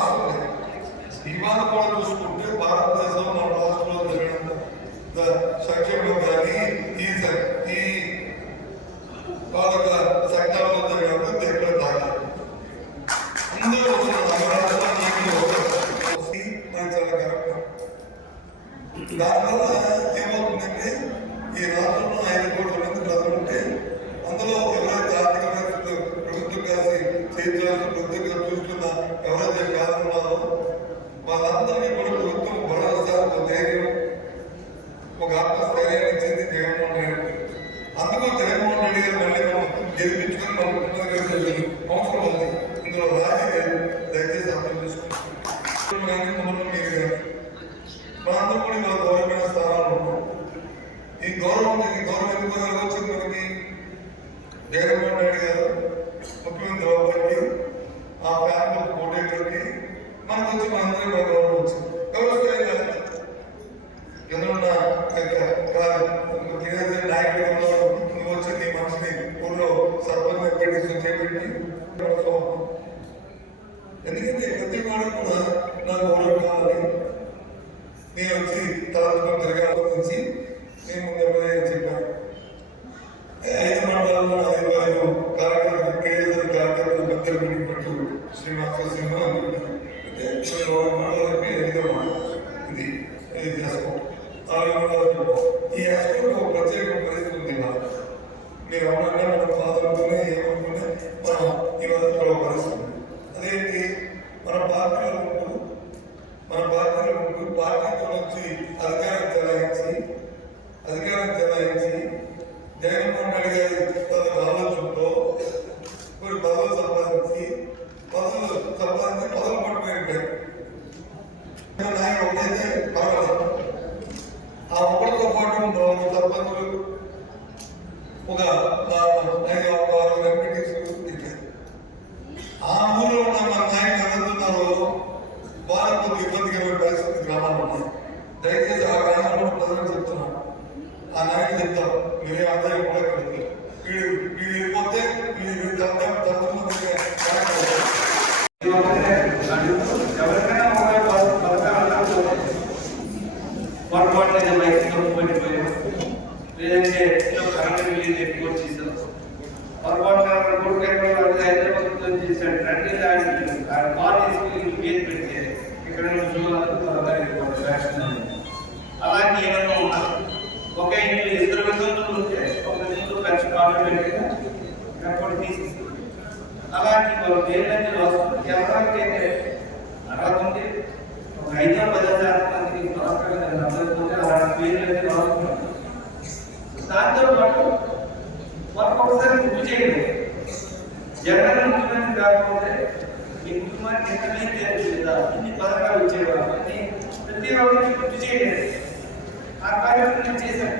వాస్తవం ఇవాళ కూడా చూసుకుంటే భారతదేశంలో మన రాష్ట్రంలో జరిగినంత సంక్షేమం కానీ ఈ వాళ్ళ సెక్టార్లో జరిగినంత ఎక్కడ తాగాలి అందరూ దానివల్ల ఏమవుతుందంటే ఈ రాష్ట్రంలో 5 కోట్ల మంది ప్రజలు ఉంటే అందులో ఎవరైతే ఆర్థికంగా ప్రభుత్వం కాసి ప్రభుత్వంగా చూస్తున్న ఎవరైతే కాదన్నారో వాళ్ళందరినీ కూడా ప్రభుత్వం భరోసా ధైర్యం ఒక ఆత్మస్థైర్యాన్ని ఇచ్చింది జగన్మోహన్ రెడ్డి. అందులో జగన్మోహన్ రెడ్డి గారు మళ్ళీ మనం గెలిపించుకొని మనం అవసరం ఉంది. ఇందులో రాజీ లేదు. దయచేసి అర్థం చేసుకుంటున్నాం. మనందరూ కూడా ఇలా గౌరవమైన స్థానాలు ఉన్నాం. ఈ గౌరవం ఎందుకు వచ్చింది మనకి? జగన్మోహన్ రెడ్డి గారు ముఖ్యమంత్రి అవ్వడానికి ఆ ఫ్యామిలీ పోటీలకి మనకు వచ్చి మనందరూ మన గౌరవం వచ్చింది. గౌరవస్థాయి కాదు ఎందుకున్నా నాయకుడు నువ్వు వచ్చి నీ మనిషిని ఊళ్ళో సర్పంచ్ చేపెట్టి ఎందుకంటే ప్రతి వాడు కూడా నా గౌరవం కావాలి. నేను వచ్చి తలంచుకొని తిరగాలి నుంచి నేను ముందు చెప్పాను. 5 మండలాల్లో 5 కార్యక్రమాలు కార్యక్రమాలు మధ్యలో పట్టు శ్రీనివాస సింహ మండలానికి 5వ మండలం ఇది చేసుకోండి. 4 మండలాలు ఈ యాక్సిడెంట్ ఒక ప్రత్యేక పరిస్థితి ఉంది. మీరు అవునంటే మనం బాధపడుతూనే ఏమనుకుంటే మనం ఇవాళ పరిస్థితి అదేంటి మన పార్టీలో పార్టీతో వచ్చి అధికారం చెలాయించి జగన్మోహన్ రెడ్డి గారి తన ఆలోచనతో ఇప్పుడు పదవులు సంపాదించి పదవులు పట్టుకుని నాయకు ఒకటైతే పర్వాలేదు. ఆ ఒకటితో పాటు సర్పంచులు ఒక 6 ఎంపీటీసీలు ఆ ఊళ్ళో ఉన్న మన నాయకులు ఎవరుతున్నారో వాళ్ళకు ఇబ్బందికరమైన పరిస్థితి గ్రామాలు ఉన్నాయి. దయచేసి ఆ గ్రామంలో ప్రజలకు చెప్తున్నాను, ఆ నాయకులు చెప్తాం మీరే అందరూ కూడా వీళ్ళు వెళ్ళిపోతే లేదంటే కరెంట్ ఎక్కువ వచ్చేసాం పొరపాటు హైదరాబాద్ చేశాడు. పేరు పెడితే ఇక్కడ అలాంటి ఏమైనా ఉన్నారు. ఒక ఇంట్లో 2 విధులు ఉంటే ఒక విధులు ఖర్చు కావాలంటే తీసేసి అలాంటి పేర్లంటే ఎవరికైతే అర్హత ఉంది ఒక 5-10 మందికి అలాంటి పేర్లైతే రాసుకున్నాం. దాంతో పాటు మనకు ఒకసారి గుర్తు చేయండి, జగన్ ముఖ్యమంత్రి కాకపోతే ఈ కుటుంబానికి ఎంతమైతే లేదా ఇన్ని పథకాలు ఇచ్చేవారు అని ప్రతి ఒక్కరికి గుర్తు చేయండి. ఆ కార్యక్రమం చేశాను.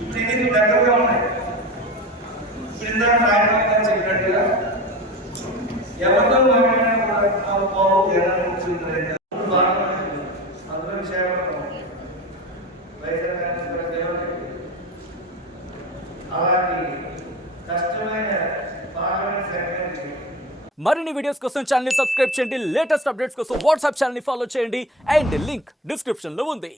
ఇప్పుడు ఇది దగ్గరగా ఉన్నాయి. ఇప్పుడు ఇందాక నాయకులు చెప్పినట్టుగా ఎవరితో మాట్లాడినా కూడా జగన్ ముఖ్యమంత్రి అందులో విశాఖపట్నం అలాంటి కష్టమైన పార్లమెంట్ సెక్రటరీ. మరిన్ని వీడియోస్ కోసం ఛానల్ ని సబ్స్క్రైబ్ చేయండి. లేటెస్ట్ అప్డేట్స్ కోసం వాట్సాప్ ఛానల్ ని ఫాలో చేయండి. అండ్ లింక్ డిస్క్రిప్షన్ లో ఉంది.